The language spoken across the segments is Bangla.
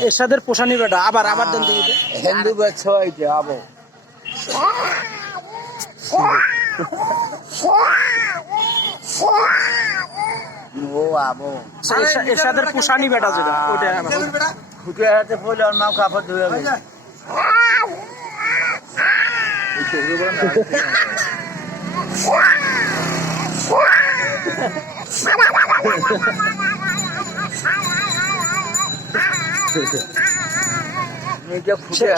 এরশাদের পোষানি বেটা আবার আবার দেন দিকে হিন্দু বেছ হইতে আবো। ও আবো। এরশাদের পোষানি বেটা যেটা ওটা। খুঁটে হাতে পড়লে আর মা কাপড় ধুয়ে গেছে হাতে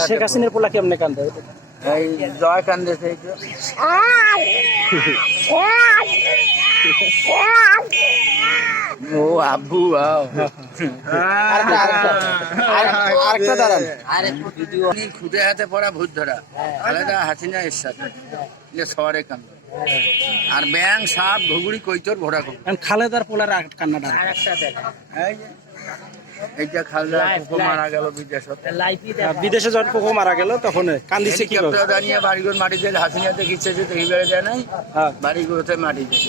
শেখ হাসিনের পোলা কেমনে কান্দে? এই জয় কান্দে সেই যে। ও আব্বু আও। আরেকটা দাঁড়ান। খুঁটে হাতে পড়া ভূত ধরা। আলাদা হাসিনা সাথে যে কান্দ আর ব্যাং সাপ ঘুগুড়ি কৈতর ভরা এখন খালেদার পোলার কান্নাটা এইটা খালদা কুকু মারা গেল বিদেশত। আর বিদেশে যখন কোকো মারা গেল তখন কান্দিছে কি হেলিকপ্টার দাঁড়িয়ে বাড়িগুলো মাটি দিয়ে হাসিনা দেখিচ্ছে যে দেখি বেড়ে যায় নাই হ্যাঁ। বাড়িগুলোতে মাটি দিয়ে।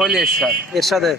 হল এরশাদ। এরশাদের।